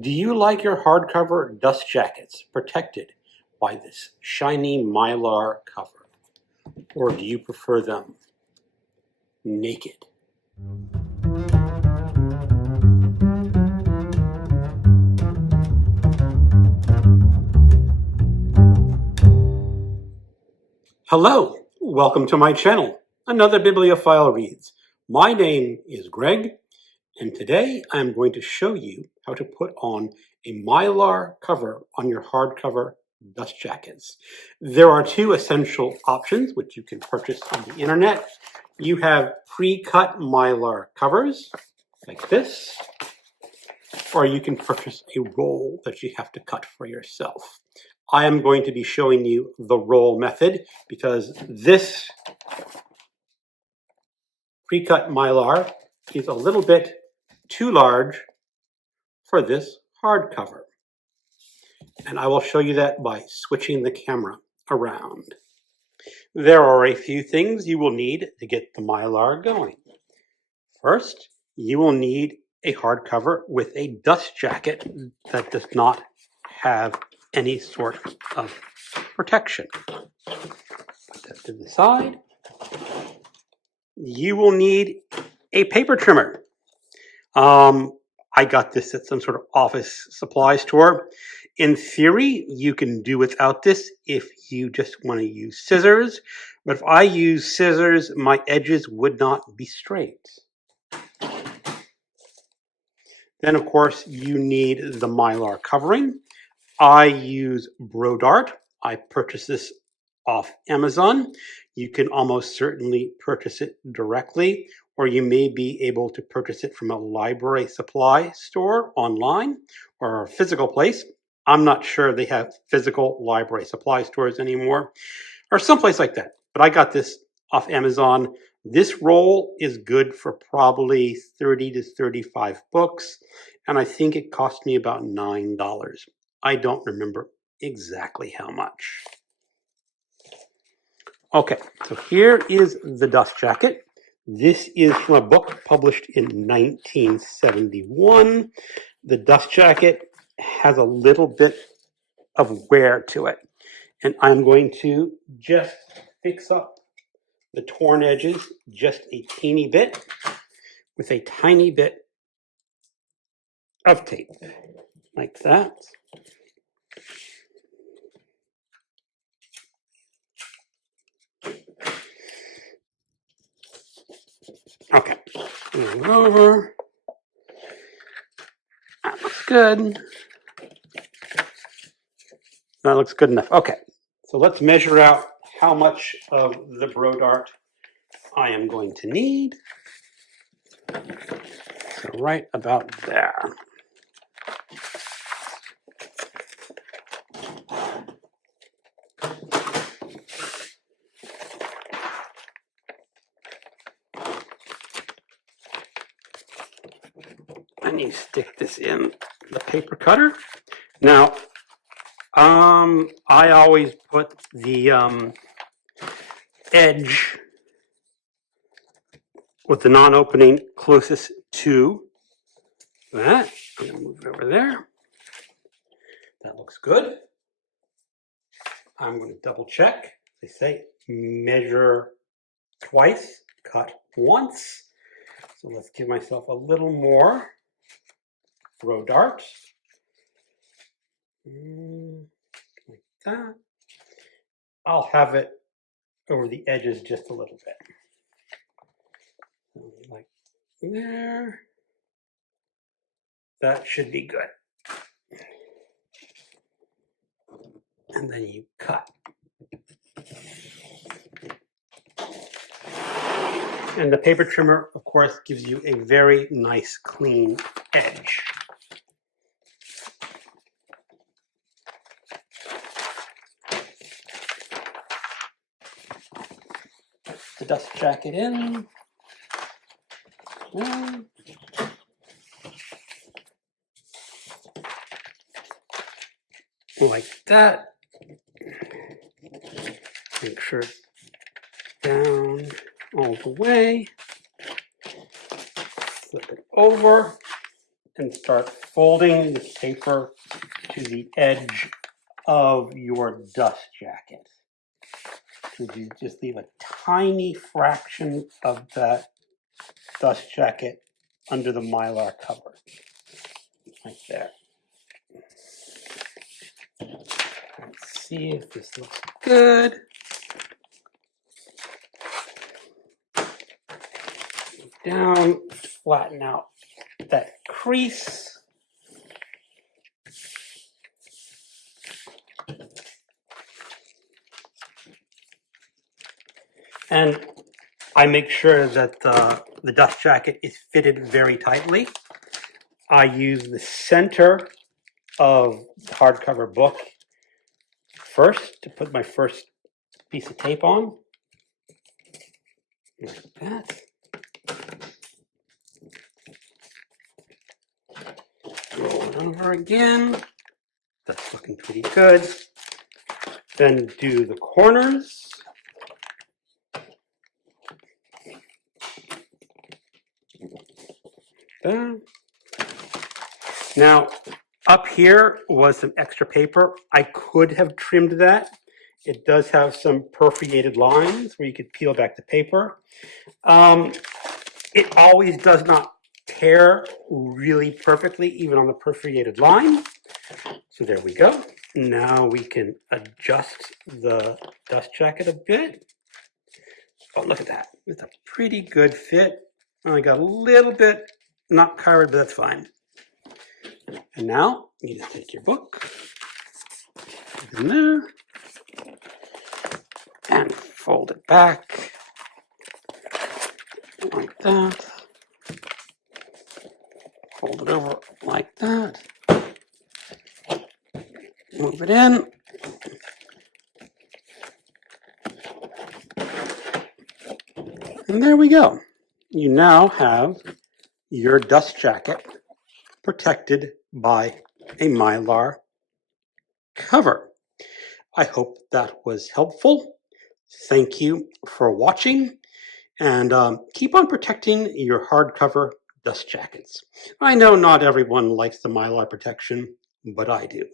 Do you like your hardcover dust jackets protected by this shiny Mylar cover? Or do you prefer them naked? Hello, welcome to my channel, Another Bibliophile Reads. My name is Greg, and today I'm going to show you how to put on a Mylar cover on your hardcover dust jackets. There are two essential options which you can purchase on the internet. You have pre-cut Mylar covers like this, or you can purchase a roll that you have to cut for yourself. I am going to be showing you the roll method because this pre-cut Mylar is a little bit too large for this hardcover. And I will show you that by switching the camera around. There are a few things you will need to get the Mylar going. First, you will need a hardcover with a dust jacket that does not have any sort of protection. Put that to the side. You will need a paper trimmer. I got this at some sort of office supply store. In theory, you can do without this if you just want to use scissors. But if I use scissors, my edges would not be straight. Then, of course, you need the Mylar covering. I use BookTube. I purchased this off Amazon. You can almost certainly purchase it directly, or you may be able to purchase it from a library supply store online or a physical place. I'm not sure they have physical library supply stores anymore, or someplace like that. But I got this off Amazon. This roll is good for probably 30 to 35 books, and I think it cost me about $9. I don't remember exactly how much. Okay, so here is the dust jacket. This is from a book published in 1971. The dust jacket has a little bit of wear to it, and I'm going to just fix up the torn edges just a teeny bit with a tiny bit of tape, like that. Okay, move it over. That looks good. That looks good enough. Okay, so let's measure out how much of the BookTube I am going to need. So right about there. And you stick this in the paper cutter. Now, I always put the edge with the non-opening closest to that. I'm going to move it over there. That looks good. I'm going to double check. They say measure twice, cut once. So let's give myself a little more BookTube. Like that. I'll have it over the edges just a little bit. Like there. That should be good. And then you cut. And the paper trimmer, of course, gives you a very nice clean edge. The dust jacket in. Like that. Make sure it's down all the way. Flip it over and start folding the paper to the edge of your dust jacket. So you just leave a tiny fraction of that dust jacket under the Mylar cover, like there. Let's see if this looks good. Down, flatten out that crease. And I make sure that the dust jacket is fitted very tightly. I use the center of the hardcover book first to put my first piece of tape on, like that. Roll it over again. That's looking pretty good. Then do the corners. There. Now, up here was some extra paper. I could have trimmed that. It does have some perforated lines where you could peel back the paper. It always does not tear really perfectly, even on the perforated line. So there we go. Now we can adjust the dust jacket a bit. Oh, look at that. It's a pretty good fit. Only got a little bit not covered, but that's fine. And now you just take your book, put it in there, and fold it back like that. Fold it over like that. Move it in. And there we go. You now have your dust jacket protected by a Mylar cover. I hope that was helpful. Thank you for watching, and keep on protecting your hardcover dust jackets. I know not everyone likes the Mylar protection, but I do.